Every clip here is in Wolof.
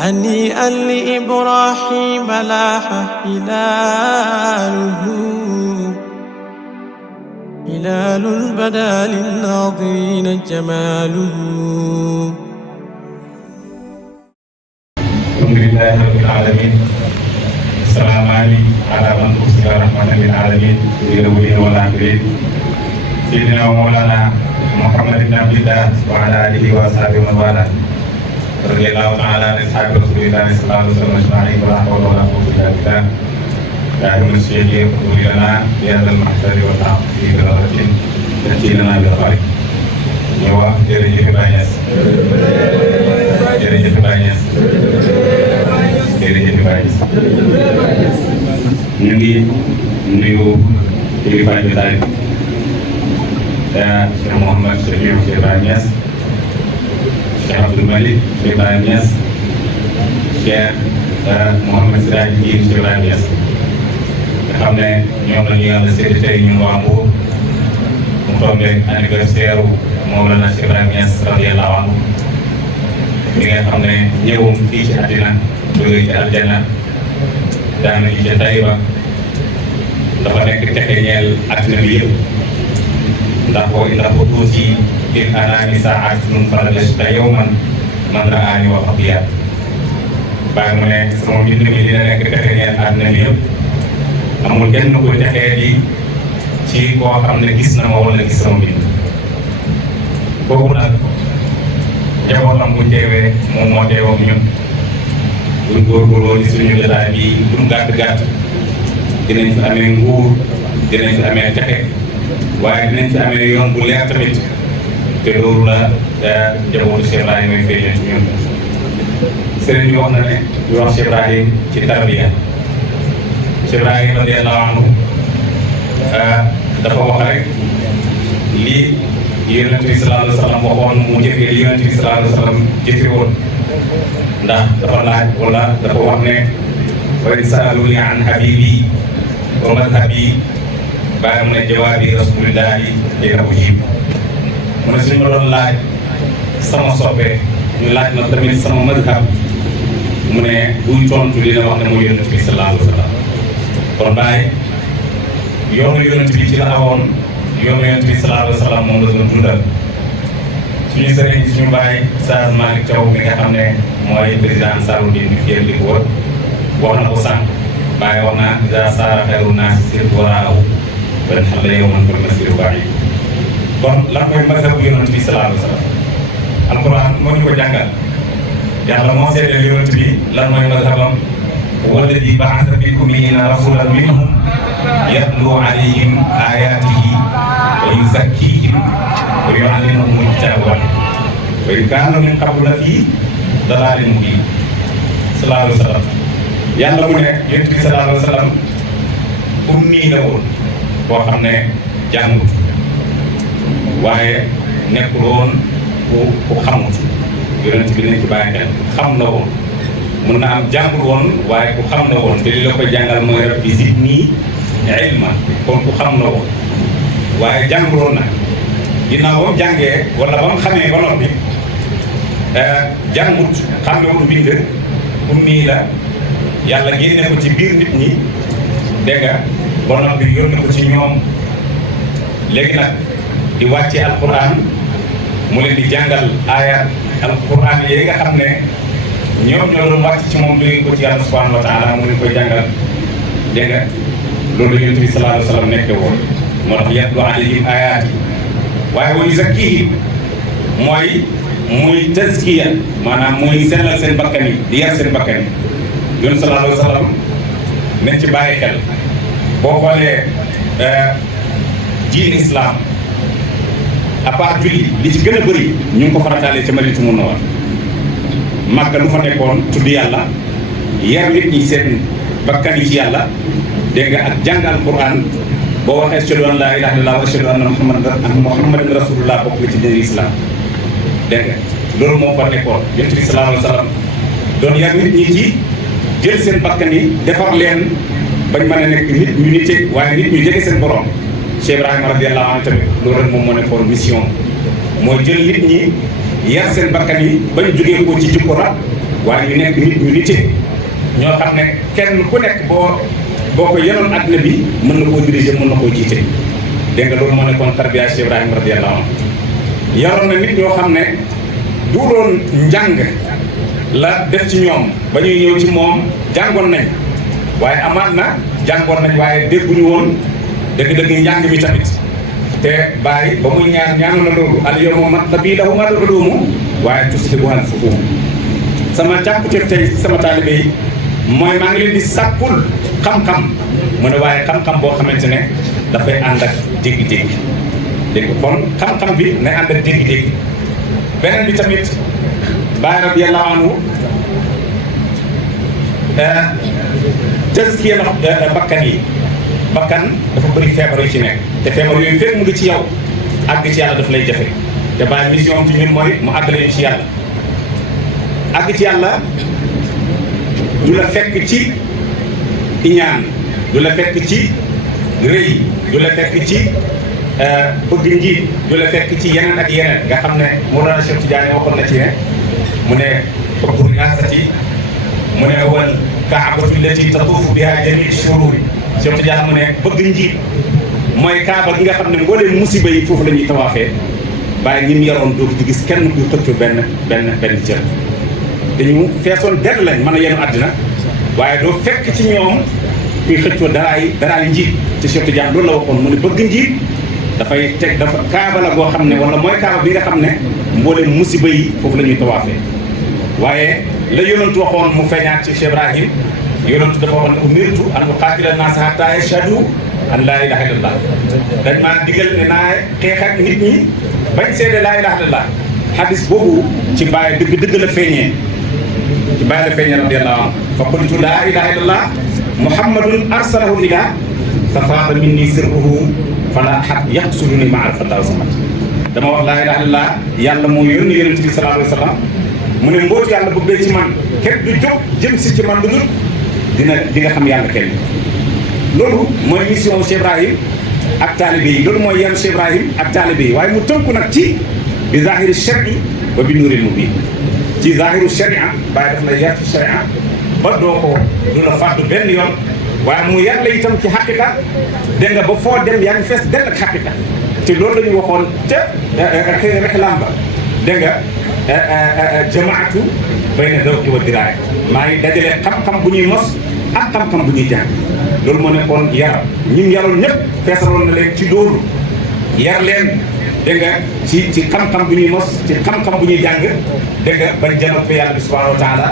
هنيئا لإبراهيم لاح هلاله هلال بدا للناظرين جماله. الحمد لله رب العالمين. السلام على من أرسل رحمة للعالمين للأولين والآخرين سيدنا ومولانا محمد بن عبد الله وعلى آله وأصحابه ومن والاه رضي الله تعالى عن أصحاب رسول الله صلى الله عليه وسلم أجمعين ولا حول ولا قوة إلا بالله. يا أيها الشيخ اغفر لنا بهذا المحشر والعفو في بلغة تأتي لنا بالخير. ñëwaat jërëjëf Baye Niass jërëjëf Baye Niass jërëjëf Baye Niass. ñu ngi nuyu kilifa bi daal Cheikh Mouhamed Cheikh Baye Niass Cheikh Abdou Malick Cheikh Baye Niass Cheikh Mouhamed Siraaj Diin Cheikh Baye Niass nga xam ne ñoom la ñu yàlla sédd tey ñun waa Mbour mu tombé anniversaire Mawlana Cheikh Ibrahima Niass radiyallahu anhu mi nga xam ne ñëwum fii ci àddina jógee ci aljanna daanañu ca Taïba dafa nekk texe ñeel àddina bi yëpp ndax ko tuuti in anaani saa'atun falan yashqa yawman man ra'aani wa xafiya bàyyi mu ne sama mbind mi dina nekk texe ñeel àddina bi yëpp amul kenn ku texee di ci koo xam ne gis na ma wala gis sama mbind kooku nag njabootam bu teewee moom moo teewoo ak ñun buñ góorgóorloo ci suñu jotaay bi lu mu gàtt dinañ fi amee nguur dinañ fi amee texe waaye dinañ fi amee yoon bu leer tamit te loolu la njabootu Cheikh Ibrahim mooy feeñee ci ñun. sëriñ bi wax na ne ñu wax Cheikh Ibrahim ci tarbiya Cheikh Ibrahim radiyallahu anhu dafa wax rek lii Yonent bi sallallahu alayhi wa sallam waxoon mu jëfee li Yonent bi sallallahu alayhi wa sallam jëfe woon ndax dafa laaj wala dafa wax ne wa in sa'aluni an habibi wa madhabi bàyyi mu ne jawaabi rasulillahi dina ujib mu ne suñu ma doon laaj sama soppe ñu laaj ma tamit sama madhab mu ne buy tontu dina wax ne mu Yonent bi sallallahu alayhi wa sallam kon bàyyi yoonu Yonent bi ci la awoon yoonu Yonent bi sallallahu alayhi wa sallam moom la doon dundal suñu sëriñ suñu bàyyi Oustaz Malick Thiaw mi nga xam ne mooy président Ansaarud-Din bi fii li ko wër wax na ko sànq bàyyi wax naa iza saara xayru naasi sirtu waraahu wa in halla yawman fal masiiru ba'iid. kon lan mooy mazhabu Yonent bi sallallahu alayhi wa sallam alquran moo ñu ko jàngal yàlla moo seedeel Yonent bi lan mooy mazhabam wallazii ba'atha fil ummiyyiina rasuulan minhum yatluu alayhim aayaatihi wa yuzakkiihim wa yu'allimuhumul kitaaba wal hikmata wa in kaanuu min qablu lafii dalaalin mubiin sallallahu alayhi wa sallam. yàlla mu ne Yonent bi sallallahu alayhi wa sallam ummi la woon boo xam ne jàngut waaye nekkul woon ku xamut Yonent bi nañ ci bàyyi xel xam na woon mun na am jàngul woon waaye ku xam na woon te li la koy jàngal mooy rabbi zidnii ilma kon ku xam na woon waaye jàngul woon nag ginnaaw ba mu jàngee wala ba mu xamee ba noppi jàngut xamewul mbind ummi la yàlla génne ko ci biir nit ñi dégg nga ba noppi yónni ko ci ñoom léegi nag di wàcce alquran mu leen di jàngal aaya alquran yi nga xam ne ñoom ñoo doon wàcc ci moom jóge ko ci yàlla subhanahu wa taala mu leen koy jàngal dégg nga loolu la Yonent bi sallallahu alayhi wa sallam nekke woon moo tax yatlu alayhim ayaati waaye wa yuzakkihim mooy muy tazkiya maanaam muy sellal seen bakkan yi di yar seen bakkan yi Yonent sallallahu alayhi wa sallam nañ ci bàyyi xel boo xoolee diin islam à part julli li ci gën a bëri ñu ngi ko farataalee ca Madinatu Munawwara Makka lu fa nekkoon tudd yàlla yar nit ñi seen bakkan yi ci yàlla dégg nga ak jàngal Qur'an boo waxee ashhadu an laa ilaaha illallaah wa ashhadu anna muhammadan rasulullah bokk nga ci diine islam dégg nga loolu moo fa nekkoon Yonent bi sallallahu alayhi wa sallam doon yar nit ñi ci jël seen bakkan yi defar leen bañ mën a nekk nit ñu nite waaye nit ñu jege seen borom Cheikh Ibrahima radiyallahu anhu tamit loolu rek moom moo nekkoon mission mooy jël nit ñi yar seen bakkan yi bañ jógee ko ci jikko rab waaye ñu nekk nit ñu nite ñoo xam ne kenn ku nekk boo ko yenoon àddina bi mën na koo diriger mën na koo jiite dégg nga loolu moo nekkoon tarbiya Cheikh Ibrahima radiyallahu anhu yaroon na nit ñoo xam ne du doon njàng la def ci ñoom ba ñuy ñëw ci moom jàngoon nañ waaye amaat na jàngoon nañ waaye dégguñu woon dëgg-dëgg njàng mi tamit te bàyyi ba muy ñaanu na loolu al yawma matlabii lahumal uluumu waaye tuslibuhal fuhuum sama càkkutéef tey sama taalibe yi mooy maa ngi leen di sàkkul xam-xam mu ne waaye xam-xam boo xamante ne dafay ànd ak dégg-dégg dégg kon xam-xam bi ne ànd ak dégg-dégg beneen bi tamit Baay radiyallahu anhu tazkiya bakkan yi bakkan dafa bëri feebar yu ci nekk te feebar yooyu fekk mu ngi ci yow àgg ci yàlla daf lay jafe te Baay mission ci ñun mooy mu àggale ñu ci yàlla àgg ci yàlla du la fekk ci iñaan du la fekk ci rëy du la fekk ci bëgg njiit du la fekk ci yeneen ak yeneen nga xam ne Mawlana Cheikh Tidiane waxoon na ci ne mu ne hubbu riyaasati mu ne wal kaabatu allati tatuufu biha jamii shuruuri Cheikh Tidiane mu ne bëgg njiit mooy kaaba gi nga xam ne mbooleem musiba yi foofu la ñuy tawaafee bàyyi ñi mu yaroon doo ci gis kenn kuy xëccu benn cër dañu feesoon dell lañ mën a yenu àddina waaye doo fekk ci ñoom kuy xëccoo daraay njiit ci Cheikh Tidiane loolu la waxoon mu ne bëgg njiit dafay teg dafa kaaba la goo xam ne wala mooy kaaba bi nga xam ne mbooleem musiba yi foofu la ñuy tawaafee waaye la yonantu waxoon mu feeñaat ci Cheikh Ibrahim yonantu dafa waxoon ne umirtu an uqaatila naasa hattaa yashhadu an laa ilaaha illallah dañ maa digal ne naa xeex ak nit ñi bañ seede laa ilaaha illallah hadis boobu ci Baay dëgg la feeñee ci Baay la feeñee radiyallahu anhu fa qultu laa ilaaha illallah muhammadun arsalahu ilaa fa faada minni sirruhu fala ahad yaqsuluni ma'rifatahu samad dama wax laa ilaaha illallah yàlla moo yónni yonent bi sallallahu alayhi wa sallam mu ne mbootu yàlla bu dee ci man kenn du jóg jëm si ci man lu dul di nga xam yàlla kenn loolu mooy mission Cheikh Ibrahim ak taalibe yi loolu mooy yenu Cheikh Ibrahim ak taalibe yi waaye mu tënku nag ci bi zahiri shar'i wa bi nuuril mubiin ci zahiru sharia Baay daf lay yar ci sharia ba doo du la fàttu benn yoon waaye mu yar la itam ci xaqiqa dégg nga ba foo dem yaa ngi fees dell ak xaqiqa te loolu la ñu waxoon ca rexlaam ba dégg nga jamaatu bayna zawqi wa diraaya maa ngi dajale xam-xam bu ñuy mos ak xam-xam bu ñuy jàng loolu moo nekkoon yaram ñim yaroon ñëpp feesaloon na leen ci loolu yar leen dégg nga ci xam-xam bu ñuy mos ci xam-xam bu ñuy jàng dégg nga bañ janoog pay yàlla bi subhanahu wa taala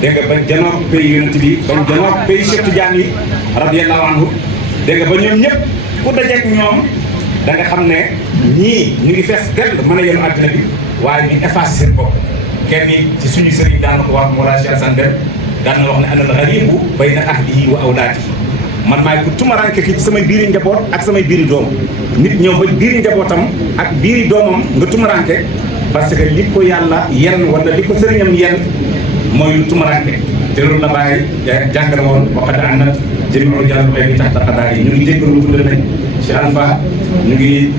dégg nga bañ janoog pay yonent bi bañ janoog pay Cheikh Tidiane yi radiyallahu anhu dégg nga ba ñoom ñëpp ku dajeeg ñoom da nga xam ne ñii ñu ngi fees dell mën a yenu àddina bi waaye ñu effacé seen bopp kenn ci suñu sëriñ daan na ko wax Mawlana Cheikh Assane Deme daan na wax ne ana al gharibu bayna ahlihi wa awlaadihi man maay ku tumaranke ki ci samay biiri njaboot ak samay biiri doom nit ñëw ba biiri njabootam ak biiri doomam nga tumaranke parce que li ko yàlla yenn wala li ko sëriñam yenn mooy lu tumaranke te loolu la bàyyi jàngale woon waxat àndat jëmiu jàll bay bi tax taxadaa yi ñu ngi jéggalu tudd nañ ci Alpha ñu ngi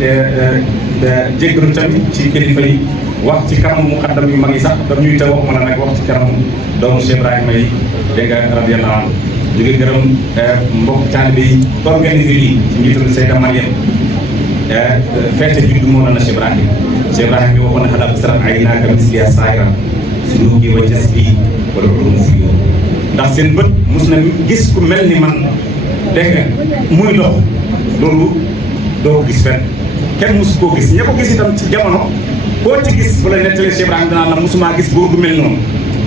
jéggalu tamit ci kilifa yi wax ci kanamu muqaddam yu mag yi sax daf ñuy taw waxuma la nag wax ci kanamu doomu Cheikh Ibrahima yi dégg nga radiyallahu anhu ñu ngi gërëm mbokk taalibe yi organisé lii ci njiitul Seyda Mariam feete juddu moo na Cheikh Ibrahima Cheikh Ibrahima bi waxoon na xalaat bu sarat ay naaka misliya saayira suluki wa jasbi wala ulumu fi yoon ndax seen bët mus na gis ku mel ni man dégg nga muy dox loolu doo ko gis fenn kenn musu koo gis ña ko gis itam ci jamono koo ci gis bu la nettalee Cheikh Ibrahima danaa la musumaa gis góor gu mel noonu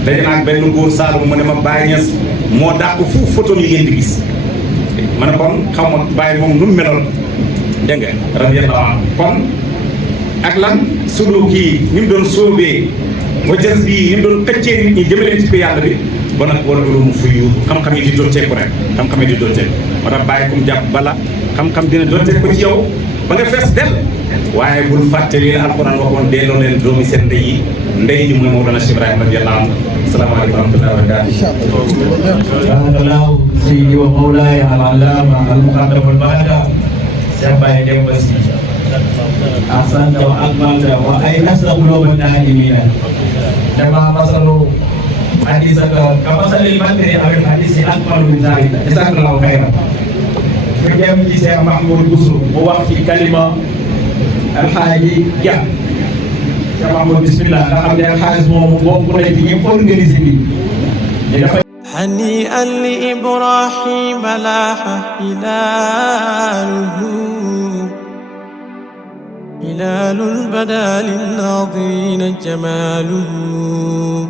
daje naa ak benn góor Saalum mu ne ma Baye Niass moo dàq fu photo yi ngeen di gis ma ne kon xaw ma Baye moom nu mu meloon dégg nga radiyallahu anhu kon ak lan suluk yi ni mu doon sóobee wa jas bii ni mu doon xëccee nit ñi jëmaleen ci ko yàlla bi ba nag wala loolu mu fuyu xam-xam yi di dooteeku rek xam-xam yi di dooteeku moo tax Baye kum jàpp bala xam-xam dina dooteeku ko ci yow ba nga fees del waaye bul fàtte li la alquran waxoon delloo leen doomi seen ndey yi ndey ji mooy Mawlana Cheikh Ibrahima radiyallahu anhu asalaamaaleykum wa rahmatullahi wa barakatuh barakallahu sayyidi wa mawlaaya al-allama al-muqaddam al-bahda Cheikh Baye Demba Sy ahsanta wa akmalta wa aynasta quluban naa'imina kama masalu حديثك كمثل البدر أو الحديث أكمل من ذلك جزاك الله خيرا. كجام جيسي محمود بوسو ووقت كلمة الحاج جا يا محمود بسم الله الحمد لله الحاج مو بوكو لي دي اورغانيزي هنيئا لإبراهيم لاح هلاله هلال بدا للناظرين جماله